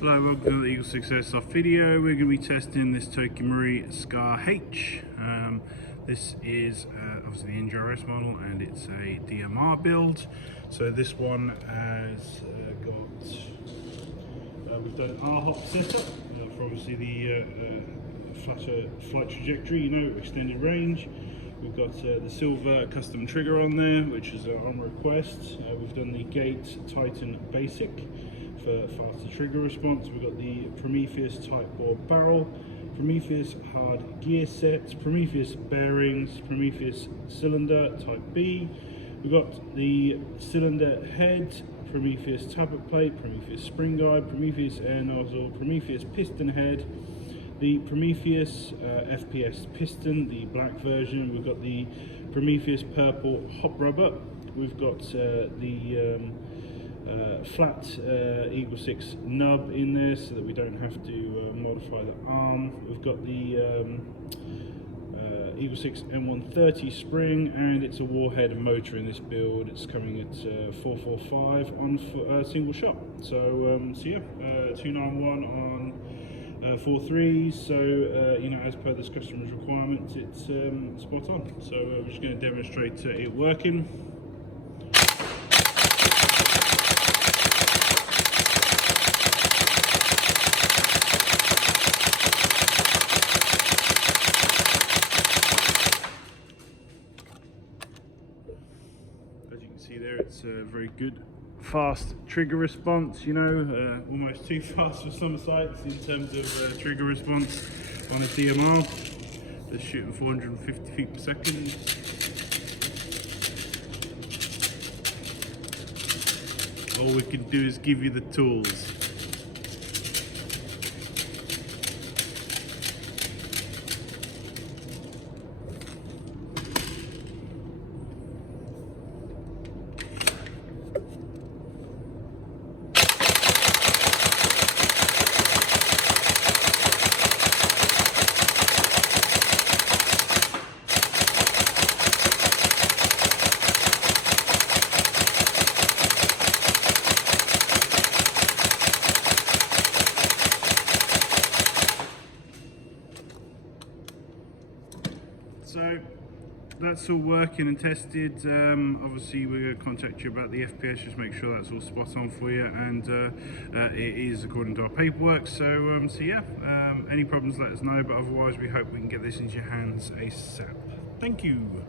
Hello, welcome to the EagleSix Airsoft video. We're going to be testing this Dmr Ngrs Aeg. This is obviously the NGRS model and it's a DMR build. So this one has we've done an R-hop setup for obviously the flatter flight trajectory, extended range. We've got the silver custom trigger on there, which is on request. We've done the Gate Titan Basic for faster trigger response. We've got the Prometheus type bore barrel, Prometheus hard gear sets, Prometheus bearings, Prometheus cylinder type B. We've got the cylinder head, Prometheus Tappet plate, Prometheus SpringGuide, Prometheus Air Nozzle, Prometheus piston head, the Prometheus FPS piston, the black version. We've got the Prometheus purple hop rubber. We've got the flat EagleSix nub in there so that we don't have to modify the arm. We've got the EagleSix M130 spring, and it's a Warhead motor in this build. It's coming at 445 on single shot. So, yeah, 291 on 4.3s. So as per this customer's requirements, it's spot on. So we're just going to demonstrate it working. As you can see there, it's a very good fast trigger response, almost too fast for some sites in terms of trigger response on a DMR. They're shooting 450 feet per second. All we can do is give you the tools. So that's all working and tested. Obviously we're going to contact you about the FPS, just make sure that's all spot on for you, and it is according to our paperwork. So yeah, any problems let us know, but otherwise we hope we can get this into your hands ASAP. Thank you.